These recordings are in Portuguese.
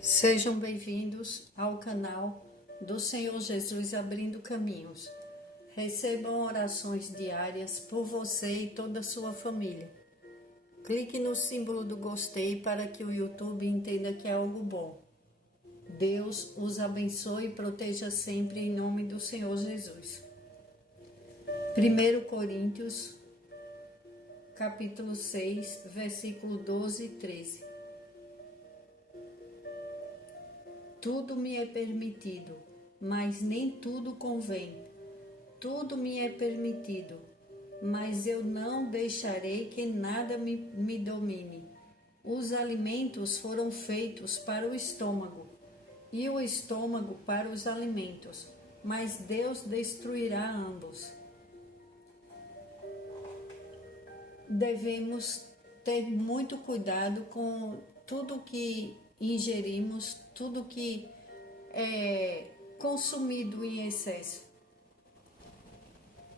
Sejam bem-vindos ao canal do Senhor Jesus Abrindo Caminhos. Recebam orações diárias por você e toda a sua família. Clique no símbolo do gostei para que o YouTube entenda que é algo bom. Deus os abençoe e proteja sempre em nome do Senhor Jesus. 1 Coríntios, capítulo 6, versículo 12 e 13. Tudo me é permitido, mas nem tudo convém. Tudo me é permitido, mas eu não deixarei que nada me domine. Os alimentos foram feitos para o estômago, e o estômago para os alimentos, mas Deus destruirá ambos. Devemos ter muito cuidado com tudo que ingerimos, tudo que é consumido em excesso.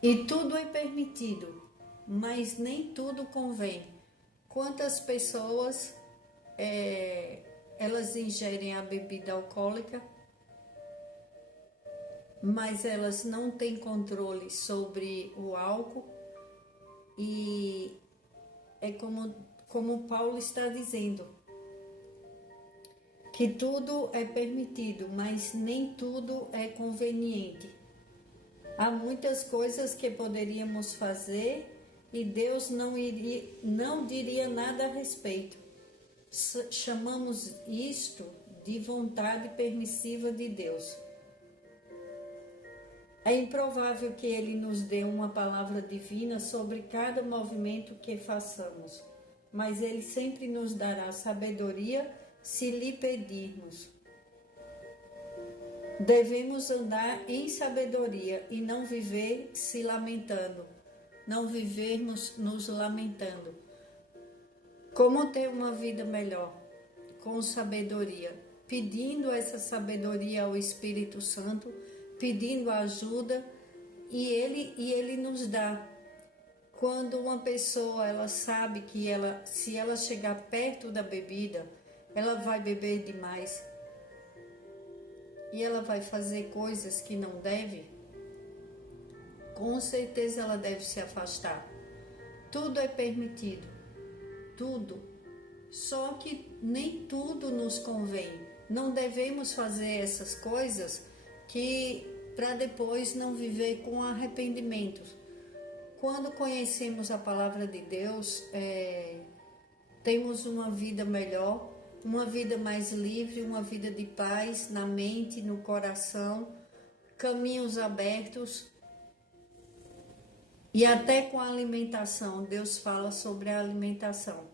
E tudo é permitido, mas nem tudo convém. Quantas pessoas elas ingerem a bebida alcoólica, mas elas não têm controle sobre o álcool, e é como Paulo está dizendo, que tudo é permitido, mas nem tudo é conveniente. Há muitas coisas que poderíamos fazer e Deus não diria nada a respeito. Chamamos isto de vontade permissiva de Deus. É improvável que Ele nos dê uma palavra divina sobre cada movimento que façamos, mas Ele sempre nos dará sabedoria se lhe pedirmos. Devemos andar em sabedoria e não viver se lamentando, não vivermos nos lamentando. Como ter uma vida melhor? Com sabedoria, pedindo essa sabedoria ao Espírito Santo, pedindo ajuda, e ele nos dá. Quando uma pessoa ela sabe que se ela chegar perto da bebida, ela vai beber demais e ela vai fazer coisas que não deve, com certeza ela deve se afastar. Tudo é permitido, tudo, só que nem tudo nos convém. Não devemos fazer essas coisas para depois não viver com arrependimento. Quando conhecemos a palavra de Deus, temos uma vida melhor, uma vida mais livre, uma vida de paz na mente, no coração, caminhos abertos. E até com a alimentação, Deus fala sobre a alimentação.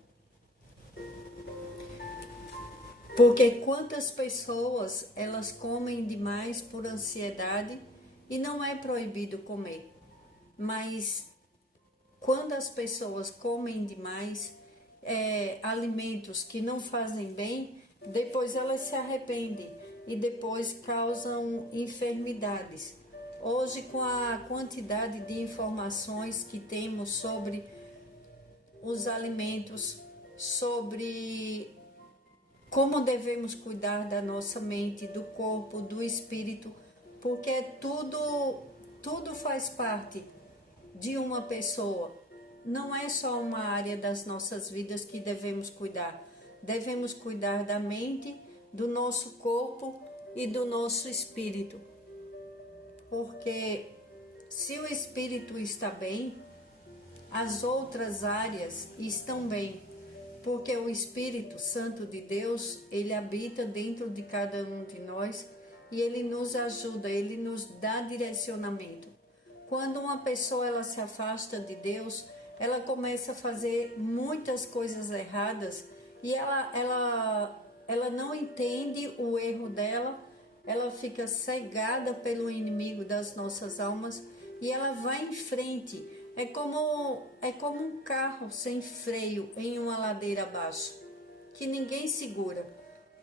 Porque quantas pessoas elas comem demais por ansiedade, e não é proibido comer, mas quando as pessoas comem demais alimentos que não fazem bem, depois elas se arrependem e depois causam enfermidades. Hoje, com a quantidade de informações que temos sobre os alimentos, sobre como devemos cuidar da nossa mente, do corpo, do espírito, porque tudo faz parte de uma pessoa. Não é só uma área das nossas vidas que devemos cuidar. Devemos cuidar da mente, do nosso corpo e do nosso espírito. Porque se o espírito está bem, as outras áreas estão bem. Porque o Espírito Santo de Deus, ele habita dentro de cada um de nós e ele nos ajuda, ele nos dá direcionamento. Quando uma pessoa ela se afasta de Deus, ela começa a fazer muitas coisas erradas e ela não entende o erro dela, ela fica cegada pelo inimigo das nossas almas e ela vai em frente. É como um carro sem freio em uma ladeira abaixo, que ninguém segura.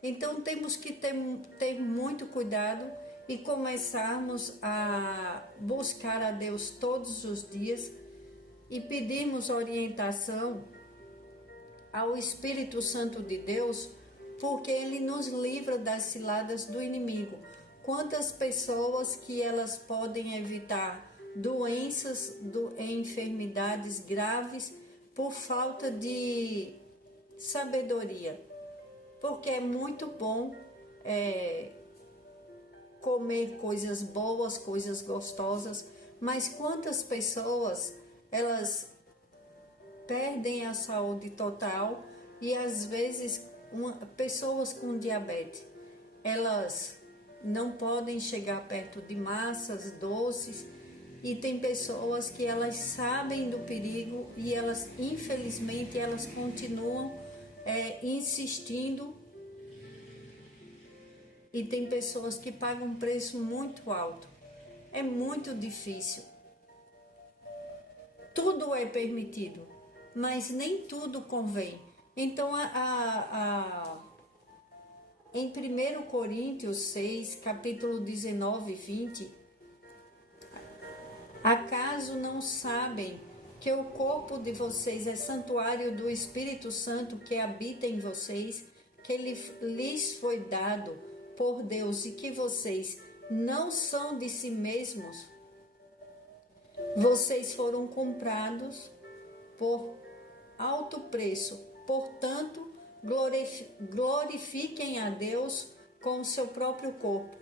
Então temos que ter muito cuidado e começarmos a buscar a Deus todos os dias e pedirmos orientação ao Espírito Santo de Deus porque Ele nos livra das ciladas do inimigo. Quantas pessoas que elas podem evitar doenças, enfermidades graves por falta de sabedoria, porque é muito bom comer coisas boas, coisas gostosas, mas quantas pessoas elas perdem a saúde total e às vezes pessoas com diabetes, elas não podem chegar perto de massas, doces, e tem pessoas que elas sabem do perigo e elas, infelizmente, elas continuam insistindo, e tem pessoas que pagam um preço muito alto. É muito difícil. Tudo é permitido, mas nem tudo convém. Então, em 1 Coríntios 6, capítulo 19 e 20, acaso não sabem que o corpo de vocês é santuário do Espírito Santo que habita em vocês, que lhes foi dado por Deus e que vocês não são de si mesmos? Vocês foram comprados por alto preço, portanto, glorifiquem a Deus com o seu próprio corpo.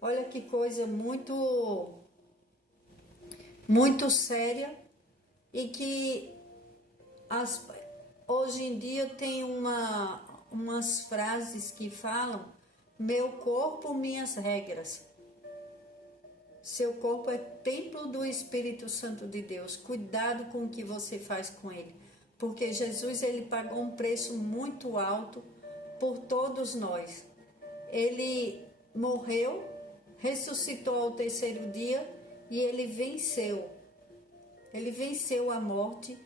Olha que coisa muito séria, e que hoje em dia tem umas frases que falam: meu corpo, minhas regras. Seu corpo é templo do Espírito Santo de Deus. Cuidado com o que você faz com ele, porque Jesus, ele pagou um preço muito alto por todos nós. Ele morreu, ressuscitou ao terceiro dia e ele venceu. Ele venceu a morte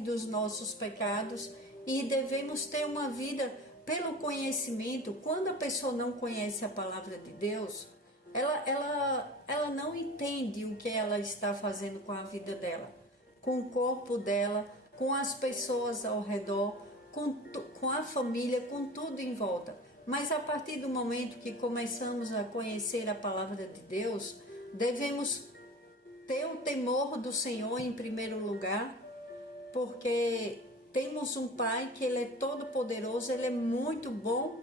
dos nossos pecados, e devemos ter uma vida pelo conhecimento. Quando a pessoa não conhece a palavra de Deus, ela não entende o que ela está fazendo com a vida dela, com o corpo dela, com as pessoas ao redor, com a família, com tudo em volta. Mas a partir do momento que começamos a conhecer a palavra de Deus, devemos ter o temor do Senhor em primeiro lugar, porque temos um Pai que Ele é todo poderoso, Ele é muito bom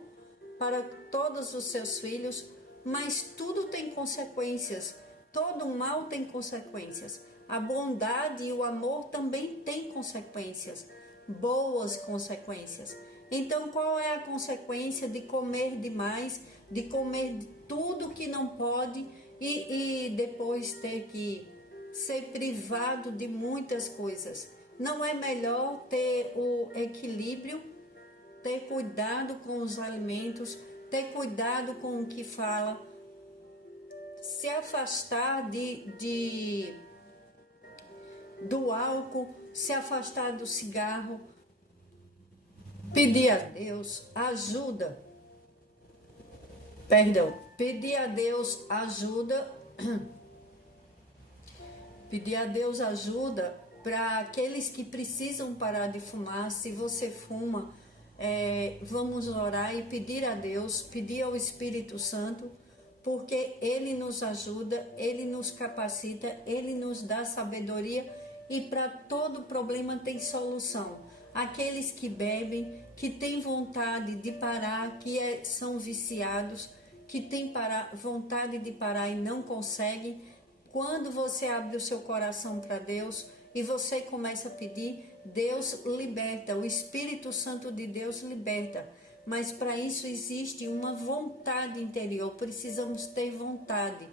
para todos os seus filhos, mas tudo tem consequências, todo mal tem consequências. A bondade e o amor também têm consequências, boas consequências. Então, qual é a consequência de comer demais, de comer tudo que não pode e depois ter que ser privado de muitas coisas? Não é melhor ter o equilíbrio, ter cuidado com os alimentos, ter cuidado com o que fala, se afastar do álcool, se afastar do cigarro, pedir a Deus ajuda, pedir a Deus ajuda, pedir a Deus ajuda para aqueles que precisam parar de fumar. Se você fuma, vamos orar e pedir a Deus, pedir ao Espírito Santo, porque Ele nos ajuda, Ele nos capacita, Ele nos dá sabedoria, e para todo problema tem solução. Aqueles que bebem, que têm vontade de parar, que são viciados, que têm vontade de parar e não conseguem, quando você abre o seu coração para Deus e você começa a pedir, Deus liberta, o Espírito Santo de Deus liberta. Mas para isso existe uma vontade interior, precisamos ter vontade.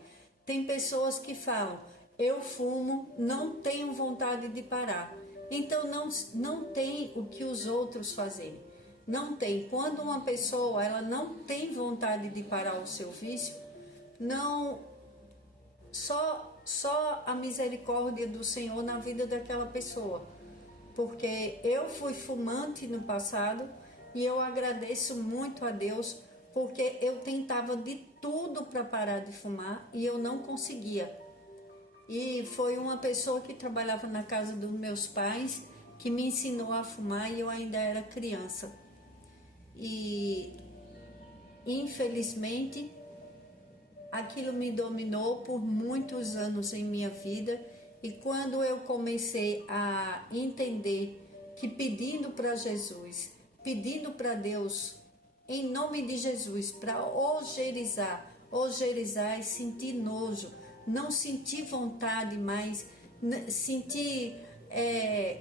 Tem pessoas que falam: eu fumo, não tenho vontade de parar. Então não tem o que os outros fazerem. Não tem. Quando uma pessoa ela não tem vontade de parar o seu vício, não só a misericórdia do Senhor na vida daquela pessoa. Porque eu fui fumante no passado e eu agradeço muito a Deus, porque eu tentava de tudo para parar de fumar e eu não conseguia. E foi uma pessoa que trabalhava na casa dos meus pais que me ensinou a fumar, e eu ainda era criança. e infelizmente aquilo me dominou por muitos anos em minha vida. E quando eu comecei a entender que pedindo para Jesus, pedindo para Deus, em nome de Jesus, para ogerizar e sentir nojo, não sentir vontade mais, sentir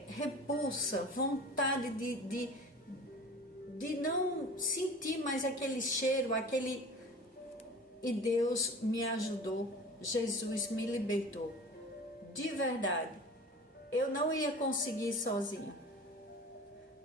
repulsa, vontade de não sentir mais aquele cheiro, E Deus me ajudou, Jesus me libertou. De verdade, eu não ia conseguir sozinha,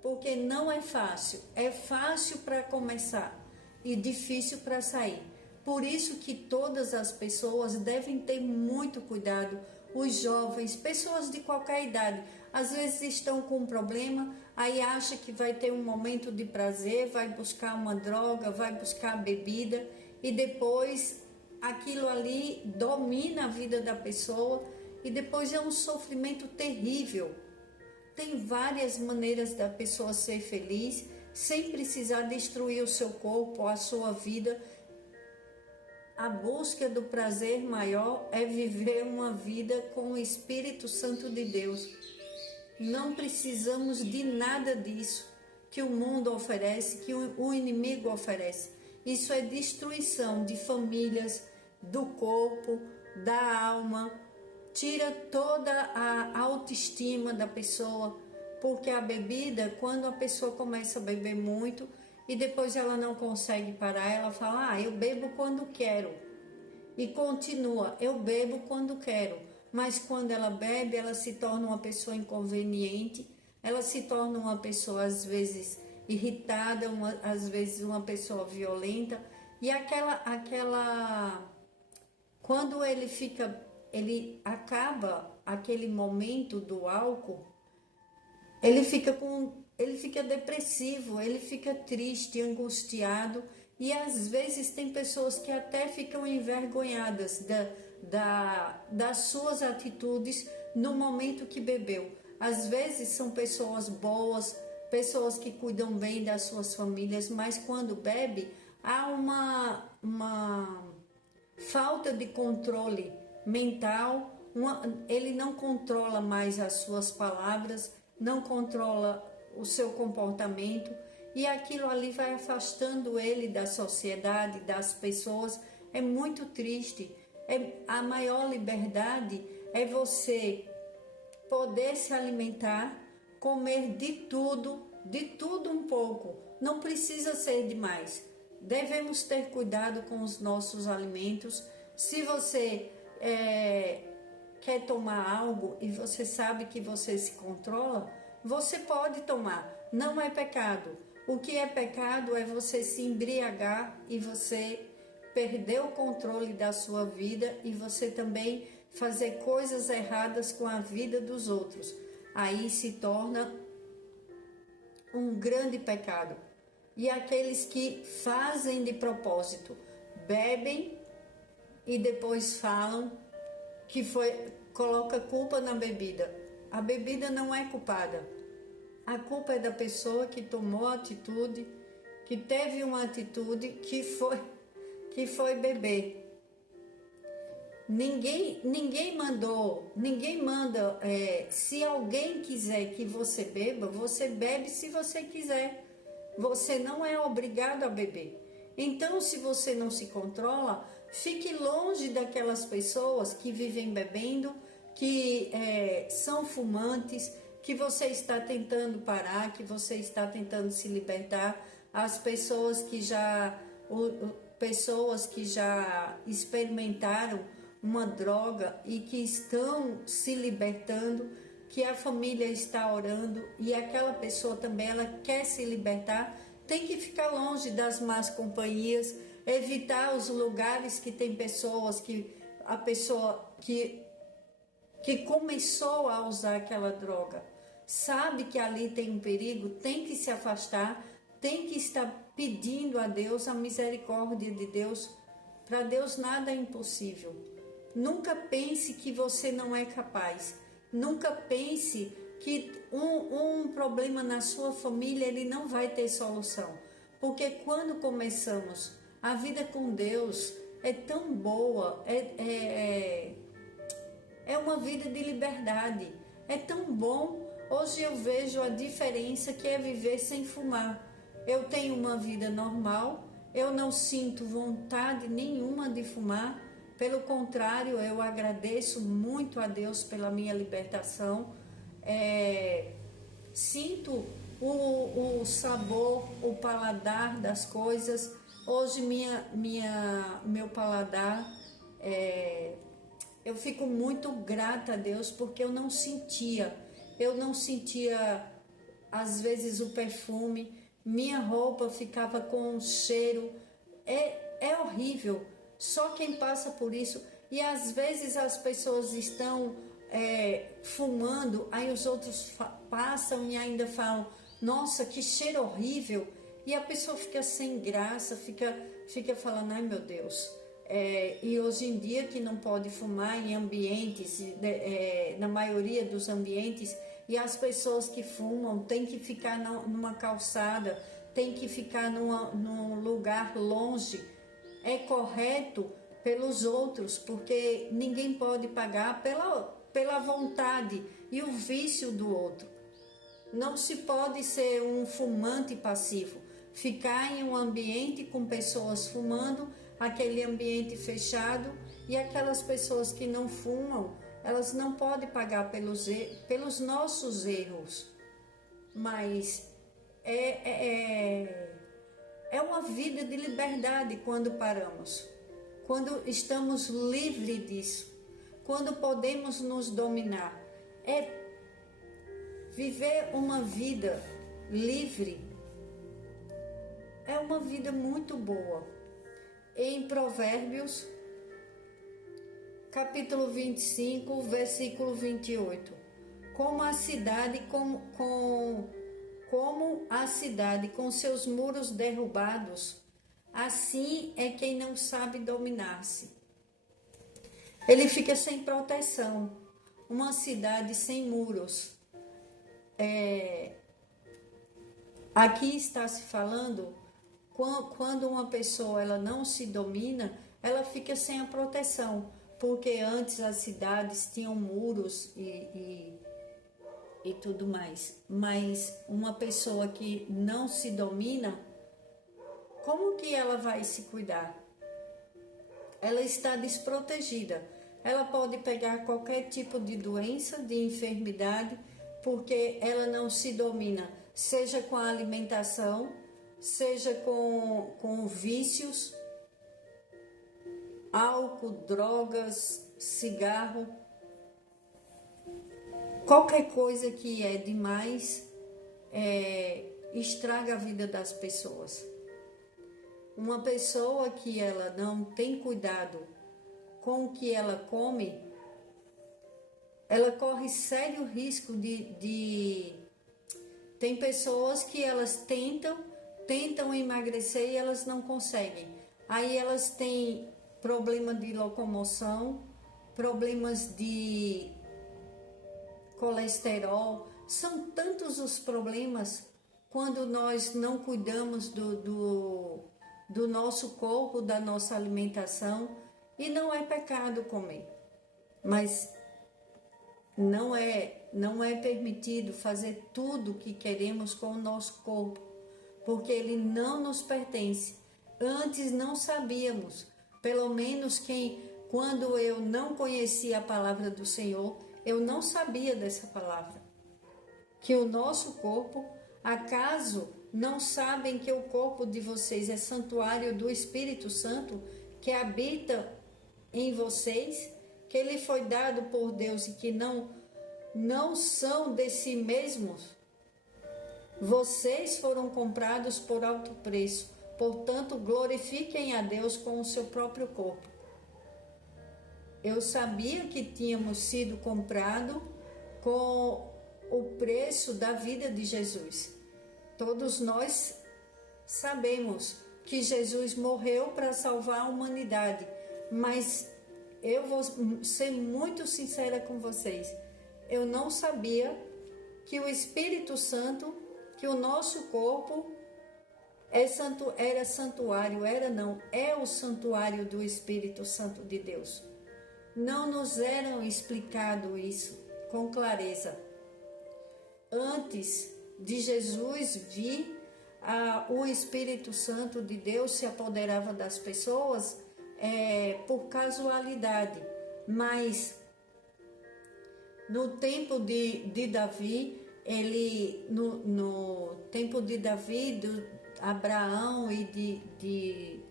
porque não é fácil para começar e difícil para sair. Por isso que todas as pessoas devem ter muito cuidado, os jovens, pessoas de qualquer idade, às vezes estão com um problema, aí acha que vai ter um momento de prazer, vai buscar uma droga, vai buscar bebida e depois aquilo ali domina a vida da pessoa e depois é um sofrimento terrível. Tem várias maneiras da pessoa ser feliz sem precisar destruir o seu corpo, a sua vida. A busca do prazer maior é viver uma vida com o Espírito Santo de Deus. Não precisamos de nada disso que o mundo oferece, que o inimigo oferece. Isso é destruição de famílias, do corpo, da alma, tira toda a autoestima da pessoa, porque a bebida, quando a pessoa começa a beber muito e depois ela não consegue parar, ela fala, eu bebo quando quero, e continua, eu bebo quando quero, mas quando ela bebe, ela se torna uma pessoa inconveniente, ela se torna uma pessoa às vezes irritada, às vezes uma pessoa violenta, e quando ele acaba aquele momento do álcool, ele fica depressivo, ele fica triste, angustiado, e às vezes tem pessoas que até ficam envergonhadas das suas atitudes no momento que bebeu. Às vezes são pessoas boas, pessoas que cuidam bem das suas famílias, mas quando bebe, há uma falta de controle mental, ele não controla mais as suas palavras, não controla o seu comportamento e aquilo ali vai afastando ele da sociedade, das pessoas. É muito triste. A maior liberdade é você poder se alimentar, comer de tudo um pouco. Não precisa ser demais. Devemos ter cuidado com os nossos alimentos. Se você quer tomar algo e você sabe que você se controla, você pode tomar. Não é pecado. O que é pecado é você se embriagar e você perder o controle da sua vida e você também fazer coisas erradas com a vida dos outros. Aí se torna um grande pecado. E aqueles que fazem de propósito, bebem e depois falam que coloca culpa na bebida. A bebida não é culpada. A culpa é da pessoa que tomou a atitude, que teve uma atitude que foi beber. Ninguém manda. Se alguém quiser que você beba, você bebe se você quiser. Você não é obrigado a beber. Então, se você não se controla, fique longe daquelas pessoas que vivem bebendo, que são fumantes, que você está tentando parar, que você está tentando se libertar. As pessoas que já experimentaram uma droga e que estão se libertando, que a família está orando e aquela pessoa também ela quer se libertar, tem que ficar longe das más companhias, evitar os lugares que tem pessoas a pessoa que começou a usar aquela droga sabe que ali tem um perigo, tem que se afastar, tem que estar pedindo a Deus a misericórdia de Deus. Para Deus nada é impossível. Nunca pense que você não é capaz. Nunca pense que um problema na sua família ele não vai ter solução. Porque quando começamos, a vida com Deus é tão boa, é uma vida de liberdade. É tão bom. Hoje eu vejo a diferença que é viver sem fumar. Eu tenho uma vida normal, eu não sinto vontade nenhuma de fumar. Pelo contrário, eu agradeço muito a Deus pela minha libertação. Sinto o sabor, o paladar das coisas. Hoje meu paladar, eu fico muito grata a Deus porque eu não sentia às vezes o perfume, minha roupa ficava com um cheiro, é horrível, só quem passa por isso. E às vezes as pessoas estão fumando, aí os outros passam e ainda falam, nossa, que cheiro horrível, e a pessoa fica sem graça, fica falando, ai meu Deus. E hoje em dia que não pode fumar em ambientes, na maioria dos ambientes, e as pessoas que fumam têm que ficar numa calçada, têm que ficar num lugar longe. É correto pelos outros, porque ninguém pode pagar pela vontade e o vício do outro. Não se pode ser um fumante passivo, ficar em um ambiente com pessoas fumando, aquele ambiente fechado, e aquelas pessoas que não fumam, elas não podem pagar pelos nossos erros, mas é uma vida de liberdade quando paramos, quando estamos livres disso, quando podemos nos dominar. Viver uma vida livre é uma vida muito boa. Em Provérbios, capítulo 25, versículo 28. Como a cidade com seus muros derrubados, assim é quem não sabe dominar-se. Ele fica sem proteção. Uma cidade sem muros. Aqui está se falando, quando uma pessoa ela não se domina, ela fica sem a proteção, porque antes as cidades tinham muros e tudo mais, mas uma pessoa que não se domina, como que ela vai se cuidar? Ela está desprotegida, ela pode pegar qualquer tipo de doença, de enfermidade, porque ela não se domina, seja com a alimentação, seja com vícios, álcool, drogas, cigarro, qualquer coisa que é demais estraga a vida das pessoas. Uma pessoa que ela não tem cuidado com o que ela come, ela corre sério risco Tem pessoas que elas tentam emagrecer e elas não conseguem. Aí elas têm problema de locomoção, problemas de colesterol. São tantos os problemas quando nós não cuidamos do nosso corpo, da nossa alimentação. E não é pecado comer, mas não é permitido fazer tudo o que queremos com o nosso corpo, porque ele não nos pertence. Antes não sabíamos, pelo menos quando eu não conhecia a palavra do Senhor, eu não sabia dessa palavra, que o nosso corpo, acaso não sabem que o corpo de vocês é santuário do Espírito Santo, que habita em vocês, que ele foi dado por Deus e que não são de si mesmos? Vocês foram comprados por alto preço, portanto glorifiquem a Deus com o seu próprio corpo. Eu sabia que tínhamos sido comprados com o preço da vida de Jesus. Todos nós sabemos que Jesus morreu para salvar a humanidade, mas eu vou ser muito sincera com vocês. Eu não sabia que o Espírito Santo, que o nosso corpo era santuário, era não, é o santuário do Espírito Santo de Deus. Não nos era explicado isso com clareza. Antes de Jesus vir, o Espírito Santo de Deus se apoderava das pessoas por casualidade, mas no tempo de Davi, no tempo de Davi, Abraão e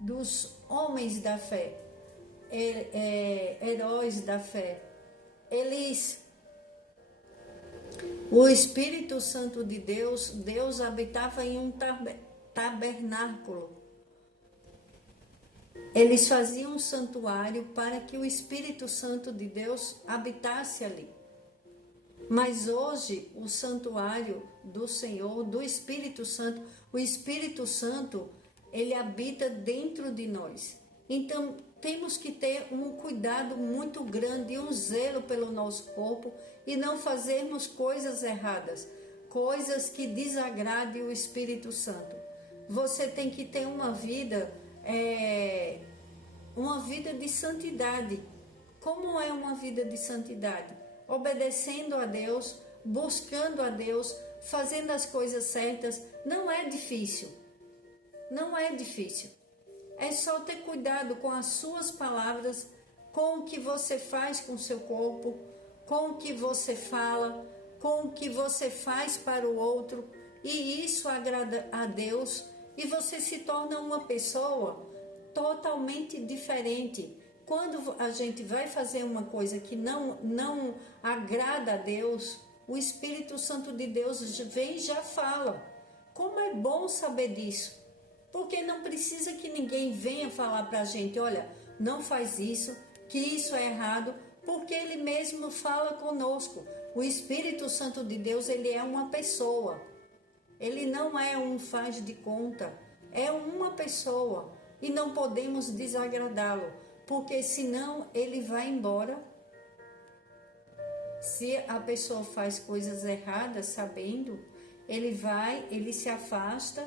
dos homens da fé, heróis da fé, o Espírito Santo de Deus habitava em um tabernáculo. Eles faziam um santuário para que o Espírito Santo de Deus habitasse ali. Mas hoje, o santuário do Senhor, do Espírito Santo, o Espírito Santo, ele habita dentro de nós. Então, temos que ter um cuidado muito grande e um zelo pelo nosso corpo e não fazermos coisas erradas, coisas que desagradem o Espírito Santo. Você tem que ter uma vida de santidade. Como é uma vida de santidade? Obedecendo a Deus, buscando a Deus, fazendo as coisas certas. Não é difícil. Não é difícil. É só ter cuidado com as suas palavras, com o que você faz com o seu corpo, com o que você fala, com o que você faz para o outro. E isso agrada a Deus e você se torna uma pessoa totalmente diferente. Quando a gente vai fazer uma coisa que não agrada a Deus, o Espírito Santo de Deus vem e já fala. Como é bom saber disso. Porque não precisa que ninguém venha falar para a gente, olha, não faz isso, que isso é errado, porque Ele mesmo fala conosco. O Espírito Santo de Deus, ele é uma pessoa. Ele não é um faz de conta, é uma pessoa. E não podemos desagradá-lo, porque senão ele vai embora. Se a pessoa faz coisas erradas, sabendo, ele se afasta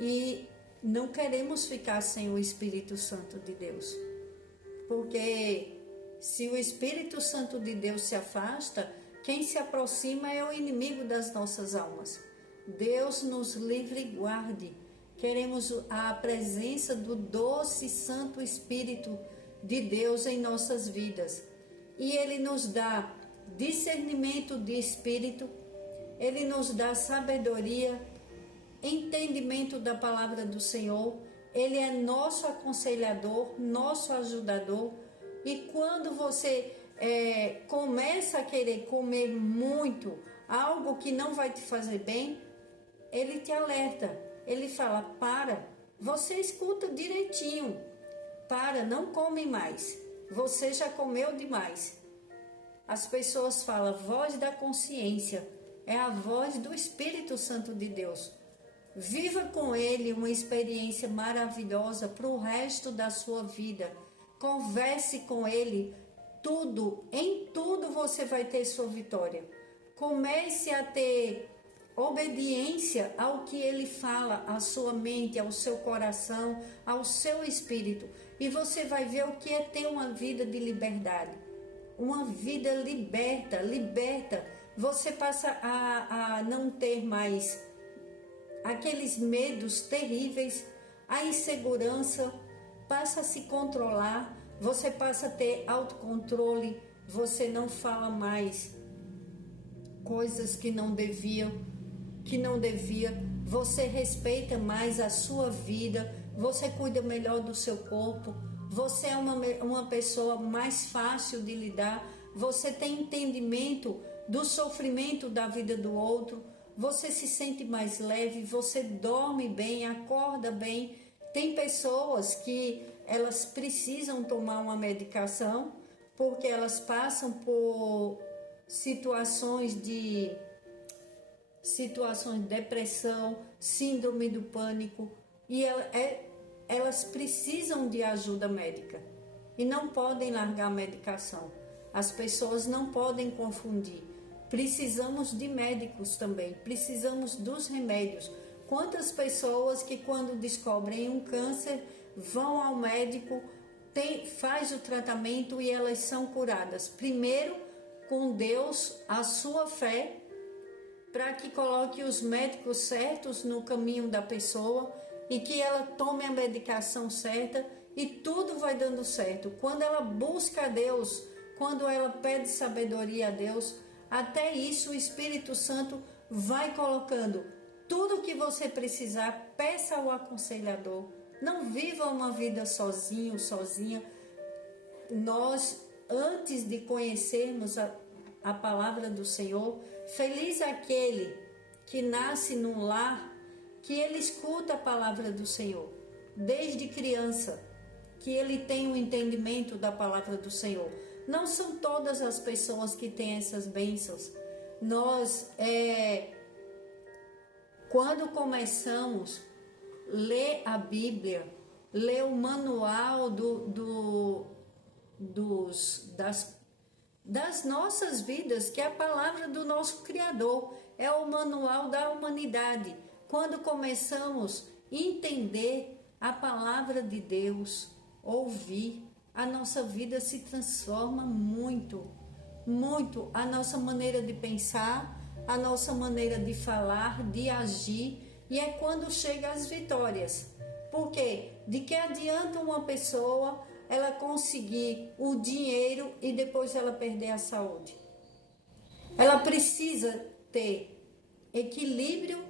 e não queremos ficar sem o Espírito Santo de Deus. Porque se o Espírito Santo de Deus se afasta, quem se aproxima é o inimigo das nossas almas. Deus nos livre e guarde. Queremos a presença do doce Santo Espírito de Deus em nossas vidas. E Ele nos dá discernimento de espírito, Ele nos dá sabedoria, entendimento da palavra do Senhor. Ele é nosso aconselhador, nosso ajudador. E quando você começa a querer comer muito, algo que não vai te fazer bem, Ele te alerta. Ele fala, para, você escuta direitinho, para, não come mais, você já comeu demais. As pessoas falam, voz da consciência, é a voz do Espírito Santo de Deus. Viva com Ele uma experiência maravilhosa para o resto da sua vida. Converse com Ele, em tudo você vai ter sua vitória. Comece a ter obediência ao que Ele fala, à sua mente, ao seu coração, ao seu espírito. E você vai ver o que é ter uma vida de liberdade. Uma vida liberta. Você passa a não ter mais aqueles medos terríveis, a insegurança, passa a se controlar, você passa a ter autocontrole, você não fala mais coisas que não devia, você respeita mais a sua vida, você cuida melhor do seu corpo, você é uma pessoa mais fácil de lidar, você tem entendimento do sofrimento da vida do outro, você se sente mais leve, você dorme bem, acorda bem. Tem pessoas que elas precisam tomar uma medicação porque elas passam por situações de depressão, síndrome do pânico, e elas precisam de ajuda médica e não podem largar a medicação. As pessoas não podem confundir. Precisamos de médicos também, precisamos dos remédios, Quantas pessoas que quando descobrem um câncer vão ao médico, faz o tratamento e elas são curadas. Primeiro, com Deus, a sua fé, para que coloque os médicos certos no caminho da pessoa e que ela tome a medicação certa e tudo vai dando certo. Quando ela busca a Deus, quando ela pede sabedoria a Deus, até isso o Espírito Santo vai colocando. Tudo o que você precisar, peça ao aconselhador. Não viva uma vida sozinho, sozinha. Nós, antes de conhecermos a palavra do Senhor, feliz aquele que nasce num lar, que ele escuta a palavra do Senhor, desde criança, que ele tem um entendimento da palavra do Senhor. Não são todas as pessoas que têm essas bênçãos. Nós, quando começamos a ler a Bíblia, ler o manual das nossas vidas, que é a palavra do nosso Criador, é o manual da humanidade. Quando começamos a entender a palavra de Deus, ouvir, a nossa vida se transforma muito, muito. A nossa maneira de pensar, a nossa maneira de falar, de agir, e é quando chegam as vitórias. Porque de que adianta uma pessoa ela conseguir o dinheiro e depois ela perder a saúde? Ela precisa ter equilíbrio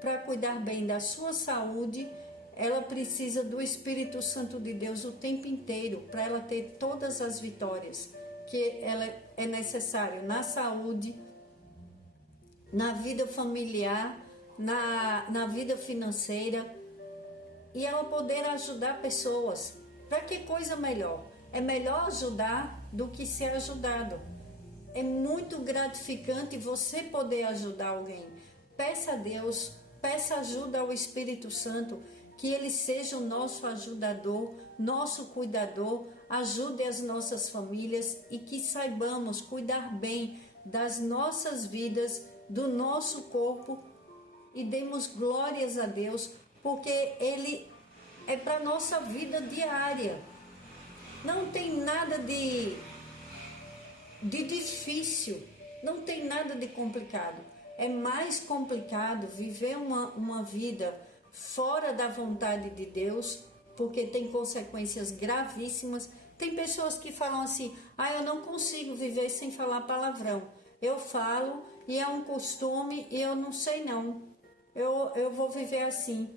para cuidar bem da sua saúde. Ela precisa do Espírito Santo de Deus o tempo inteiro para ela ter todas as vitórias que ela é necessário na saúde, na vida familiar, na vida financeira, e ela poder ajudar pessoas. Para que coisa melhor? É melhor ajudar do que ser ajudado. É muito gratificante você poder ajudar alguém. Peça a Deus, peça ajuda ao Espírito Santo, que ele seja o nosso ajudador, nosso cuidador, ajude as nossas famílias e que saibamos cuidar bem das nossas vidas, do nosso corpo, e demos glórias a Deus, porque ele é para a nossa vida diária. Não tem nada de difícil, não tem nada de complicado. É mais complicado viver uma vida fora da vontade de Deus, porque tem consequências gravíssimas. Tem pessoas que falam assim: eu não consigo viver sem falar palavrão. Eu falo e é um costume e eu não sei não. Eu vou viver assim.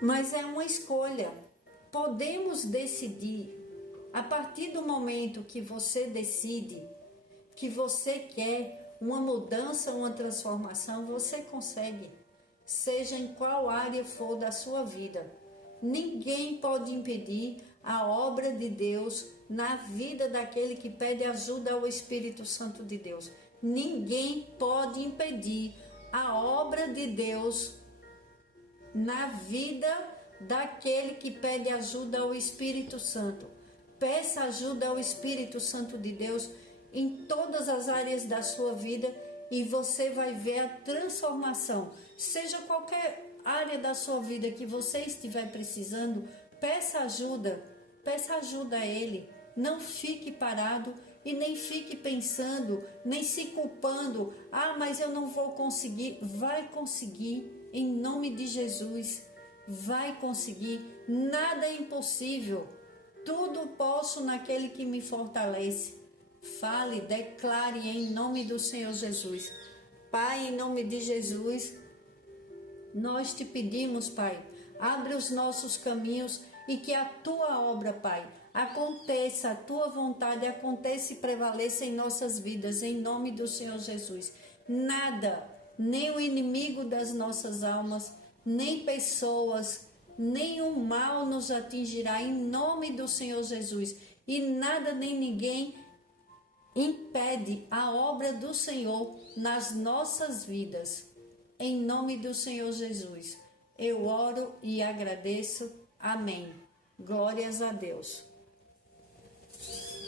Mas é uma escolha. Podemos decidir. A partir do momento que você decide que você quer uma mudança, uma transformação, você consegue. Seja em qual área for da sua vida. Ninguém pode impedir a obra de Deus na vida daquele que pede ajuda ao Espírito Santo de Deus. Ninguém pode impedir a obra de Deus na vida daquele que pede ajuda ao Espírito Santo. Peça ajuda ao Espírito Santo de Deus em todas as áreas da sua vida e você vai ver a transformação. Seja qualquer área da sua vida que você estiver precisando, peça ajuda a Ele. Não fique parado e nem fique pensando, nem se culpando. Mas eu não vou conseguir. Vai conseguir, em nome de Jesus. Vai conseguir. Nada é impossível. Tudo posso naquele que me fortalece. Fale, declare em nome do Senhor Jesus. Pai, em nome de Jesus, nós te pedimos, Pai, abre os nossos caminhos e que a tua obra, Pai, aconteça, a tua vontade aconteça e prevaleça em nossas vidas, em nome do Senhor Jesus. Nada, nem o inimigo das nossas almas, nem pessoas, nenhum mal nos atingirá em nome do Senhor Jesus. E nada nem ninguém impede a obra do Senhor nas nossas vidas. Em nome do Senhor Jesus, eu oro e agradeço. Amém. Glórias a Deus.